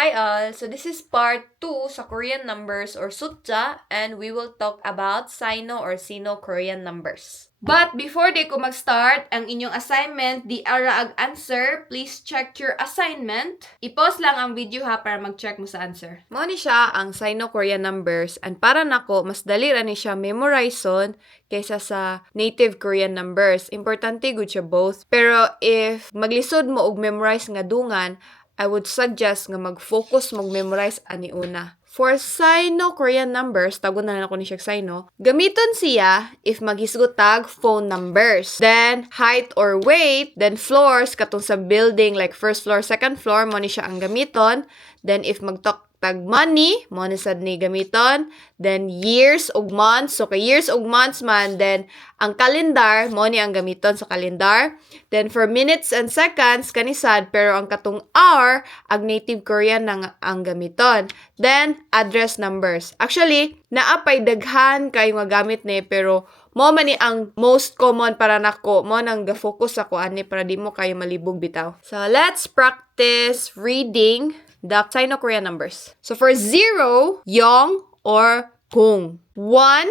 Hi all! So this is part 2 sa Korean numbers or sutja, and we will talk about Sino or Sino Korean numbers. But before ko mag-start ang inyong assignment, di ara ag answer, please check your assignment. I-pause lang ang video ha para mag-check mo sa answer. Mao ni siya ang Sino Korean numbers, and para nako mas dali ra ni siya memorizon kaysa sa native Korean numbers. Importante gud siya both. Pero if maglisod mo og memorize nga dungan, I would suggest nga mag-focus mag-memorize ani una. For Sino Korean numbers, tagon na ako ni siya Sino, gamiton siya if maghisgot tag phone numbers. Then, height or weight, then floors, katong sa building, like first floor, second floor, mo ni siya ang gamiton. Then, if magtalk tag money, mo ni sad ni gamiton. Then, years ug months. So, kay years ug months man. Then, ang calendar, mo ni ang gamiton sa calendar. Then, for minutes and seconds, kanisad, pero ang katong hour, ag native Korean nang ang gamiton. Then, address numbers. Actually, naapay daghan kayo nga gamit ni, pero mo man ni ang most common para nako, mo nang ga-focus ako ani para di mo kayo malibog bitaw. So, let's practice reading the Sino Korean numbers. So, for 0, yong or kung. 1,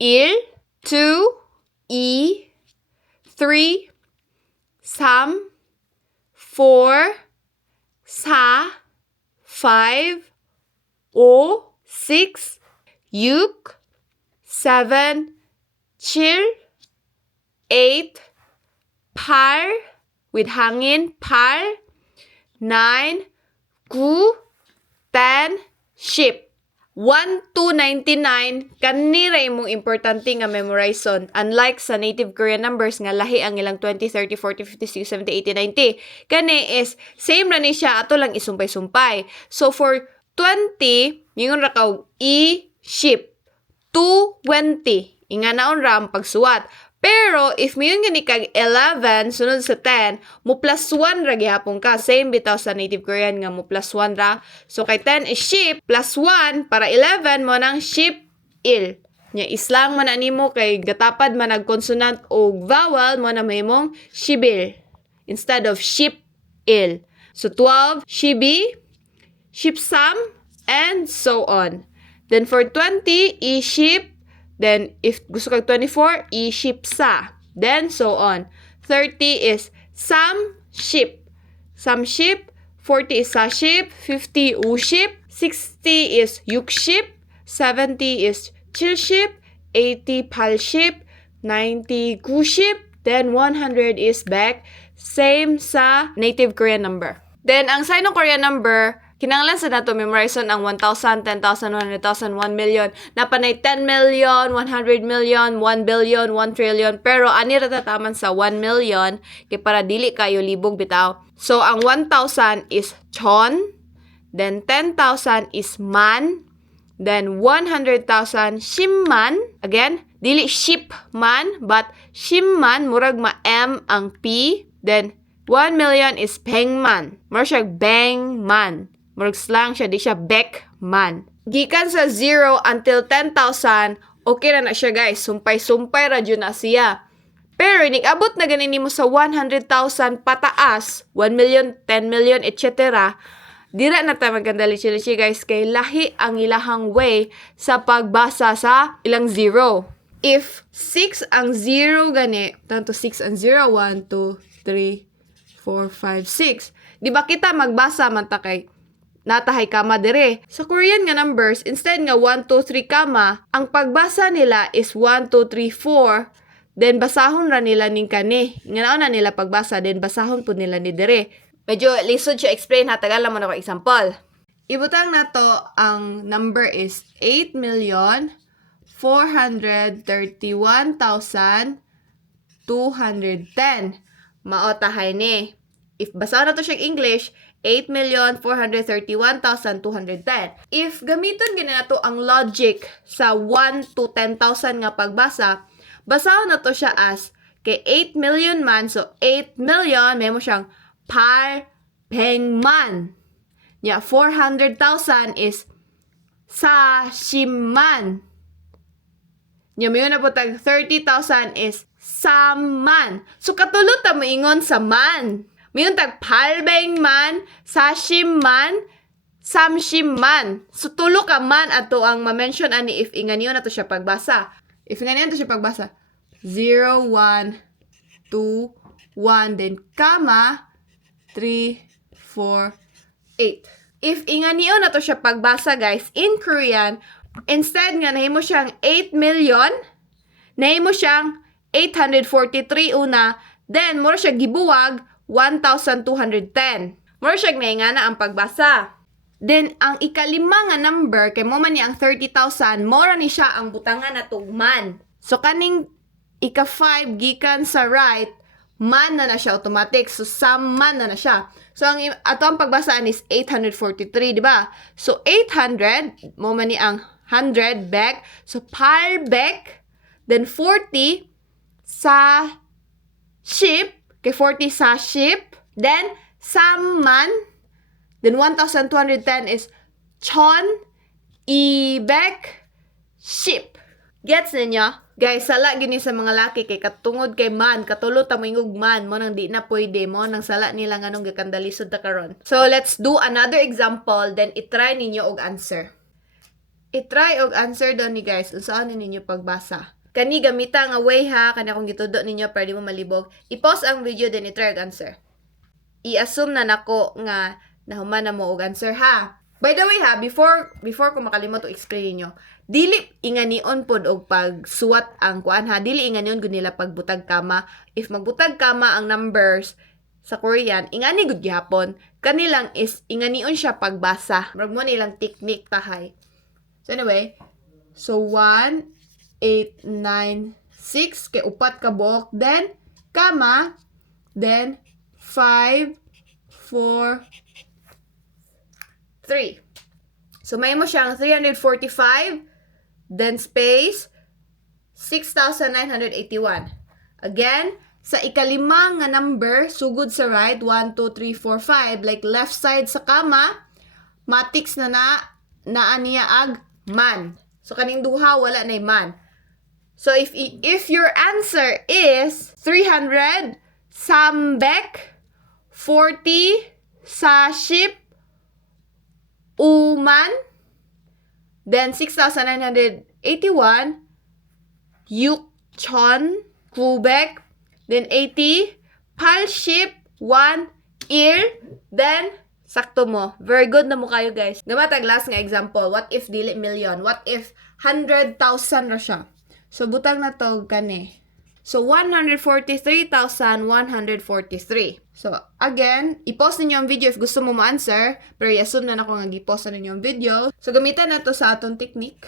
il, 2, i, 3, 삼, 4, 4, 5, 5, 6, 6, 7, 7, 8, 8, with hangin, 8, 9, 9, 10, 10. 1 to 99, kanira imong importante nga memorizon. Unlike sa native Korean numbers nga lahi ang ilang 20, 30, 40, 50, 60, 70, 80, 90. Kani is same ra ni siya, ato lang isumpay-sumpay. So for 20, ingon ra ka i-ship. 220, inganaon ra ang pagsuwat. Pero, if mayon gani kag 11, sunod sa 10, mo plus 1 ra gihapon ka. Same bitaw sa native Korean nga mo plus 1 ra. So, kay 10 is ship, plus 1, para 11 mo nang ship, il. Nya, islang man animo kay gatapad man nag consonant o vowel mo na may mong shibil. Instead of ship, il. So, 12, shibi, shipsam, and so on. Then, for 20, i-ship. Then, if gusto kag 24, i-ship sa. Then, so on. 30 is some ship. Some ship. 40 is sa ship. 50, u ship. 60 is yuk ship. 70 is chil ship. 80, pal ship. 90, gu ship. Then, 100 is back. Same sa native Korean number. Then, ang Sino Korean number, kinanglan sa nato memorization ang 1,000, 10,000, 100,000, 1 million. Napanay 10 million, 100 million, 1 billion, 1 trillion. Pero ani ra tataman sa 1 million kay para dili kayo libog bitaw. So ang 1,000 is chon, then 10,000 is man, then 100,000 shimman. Again, dili ship man but shimman murag ma-m ang p. Then 1 million is pengman. Mura siya bangman. Murag slang siya, di siya Beckman. Gikan sa 0 until 10,000, okay na siya guys. Sumpay-sumpay ra dyan na siya. Pero abot na ganini mo sa 100,000 pataas, 1 million, 10 million, etc. Dira na tayo magkandali-lichi guys kay lahi ang ilahang way sa pagbasa sa ilang 0. If 6 ang 0 gani, tanto 6 ang 0, 1, 2, 3, 4, 5, 6. Di ba kita magbasa man ta kay natahay kama dire. Sa Korean nga numbers, instead nga 1, 2, 3 kama, ang pagbasa nila is 1, 2, 3, 4. Then basahon ra nila ning kani. Nganaon na nila pagbasa, then basahon po nila ni dire. Medyo lisod siya explain ha, tagalan mo na ko example. Ibutang na to, ang number is 8,431,210. Maotahay ni. If basaw na to siya English, 8,431,210. If gamiton gina na to ang logic sa 1 to 10,000 nga pagbasa, basaw na to siya as kay 8 million man. So, 8 million, may mo siyang par pengman. Yeah, 400,000 is sa shimman. Yeah, may na po tag 30,000 is saman. So, katulot ta moingon sa man. Mayroon tag 800man, 40man, 30man. So, tulo ka man ato ang ma-mention ani if inganiyon na to siya pagbasa. If inganiyon to siya pagbasa, 0, 1, 2, 1, then comma, 3, 4, 8. If inganiyon na to siya pagbasa, guys, in Korean, instead nga nahimo siyang 8 million, nahimo siyang 843 una, then mura siya gibuwag 1,210. Mura siya naingana ang pagbasa. Then, ang ikalima nga number, kay mo man ni ang 30,000, mura ni siya ang butangan na tugman. So, kaning ika-5 gikan sa right, man na siya automatic. So, sum man na siya. So, ato ang pagbasaan is 843, di ba? So, 800, mo man ni ang 100 back. So, par back. Then, 40 sa ship. Kay 40 sa ship. Then, sum man. Then, 1,210 is chon, ibek, ship. Gets ninyo? Guys, sala gini sa mga laki kay katungod kay man, katulot ta mo ingog man, mo nang di na pwede mo, nang sala nila nga nung gakandalisod ta karon. So, let's do another example, then itry ninyo og answer. Itry og answer daw ni guys, unsaan ninyo pagbasa. Kani gamita nga way ha, kani akong gitudo ninyo para di mo malibog. I-pause ang video, then itry og answer. I-assume na nako nga nahuman na mo og answer ha. By the way ha, before ko makalimot o explain niyo, dili inganion pod og pagsuwat ang kuan ha, dili inganion gud nila pagbutag kama. If magbutag kama ang numbers sa Korean, ingani gud gihapon. Kanilang is inganion siya pagbasa. Murag mo nilang technique tahay. So anyway, so 1 8 9 6 kay upat ka buok, then kama, then 5 4 3. So, may mo siyang 345, then space, 6,981. Again, sa ikalima nga number, sugod sa right, 1, 2, 3, 4, 5, like left side sa kama, matiks na aniya ag man. So, kaning duha, wala na man. So, if your answer is 300, sambek, 40, sa ship, uman, then 6,981, yukchon, kubek, then 80, palship, 1, il, then sakto mo. Very good na mo kayo, guys. Namatag last nga example, what if dili million? What if 100,000 na siya? So, butang na to kani. So, 143,143. So, again, i-post ninyo ang video if gusto mo ma-answer. Pero i-assume na ako nga i-post na ninyo ang video. So, gamitan na to sa atong technique.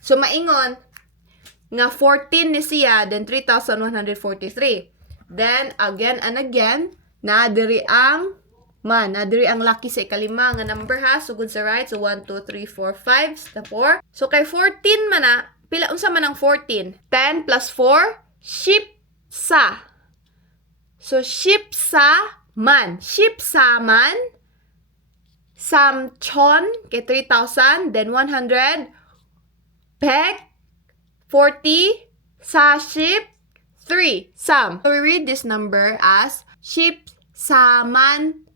So, maingon nga 14 ni siya, then 3,143. Then, again and again, nadiri ang man. Nadiri ang lucky sa ikalima nga number ha. So, good sa right. So, 1, 2, 3, 4, 5. Sa 4. So, kay 14 man na, pila unsa man ang 14? 10 plus 4, ship sa. So, ship sa man. Ship sa man. Samchon, kay 3,000. Then, 100. Pek, 40. Sa ship, 3. Sam. So, we read this number as ship sa man.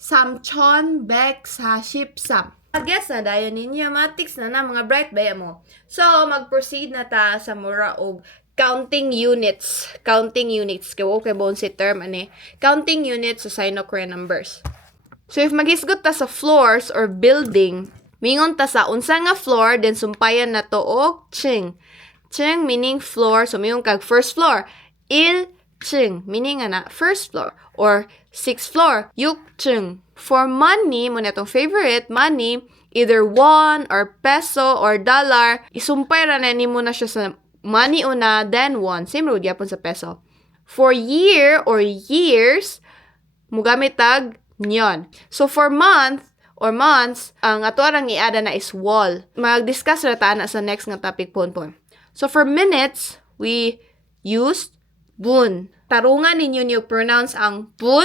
Samchon, bek, sa ship, sam. Guess na dayon ninyo, matics na mga bright baya mo. So, mag-proceed na ta sa mura og counting units. Counting units. Kaya okay bon si term, counting units sa Sino-Korean numbers. So, if maghisgot ta sa floors or building, mingon ta sa unsa nga floor, then sumpayan na to og ching. Ching meaning floor, so mingon kag first floor. Il ching meaning na first floor. Or sixth floor. Yuk ching. For money, mo na itong favorite, money, either won or peso or dollar, isumpay ra na ni mo na siya sa money una, then won. Same road yapon sa peso. For year or years, mugamit tag nyon. So for month or months, ang ato arang iada na is wall. Mag-discuss ra ta na sa next nga topic pon. So for minutes, we used bun. Tarungan ninyo niyo pronounce ang bun.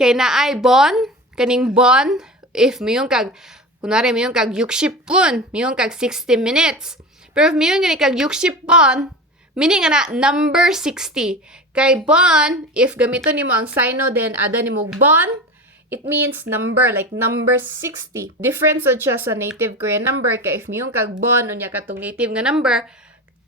Kay naay bon, kaning bon, if mayong kag, kunwari mayong kag yukship pun, mayong kag 60 minutes. Pero if mayong kag yukship bon, Meaning na number 60. Kay bon, if gamiton nimo ang sino then ada nimo bon, it means number, like number 60. Different siya sa native Korean number, kay if miyong kag bon, unya katong native nga number,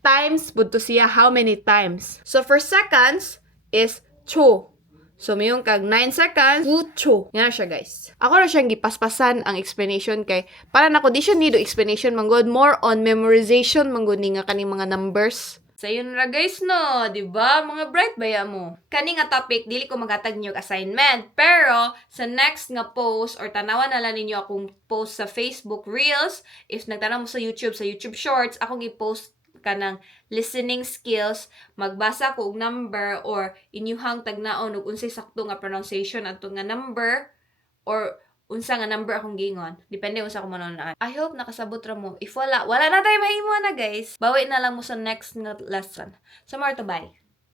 times budto siya how many times. So for seconds is cho. So miyong kag 9 seconds, 9초. Nga siya guys. Ako na siyang gipaspasan ang explanation kay para na ko di siya nido explanation manggod, more on memorization manggod ni nga kaning mga numbers. So yun ra guys no, di ba? Mga bright baya mo. Kani nga topic dili ko magatag niyo assignment, pero sa next nga post or tanawan na lang ninyo akong post sa Facebook Reels, if nagtanaw mo sa YouTube Shorts, akong i-post kanang listening skills, magbasa ko og number or inyuhang tagnaon og unsay sakto nga pronunciation adto nga number or unsa nga number akong gingon. Depende unsa ko manunaan. I hope nakasabot ra mo. If wala na tayo mahimo na guys. Bawi na lang mo sa next nga lesson. So more to bye.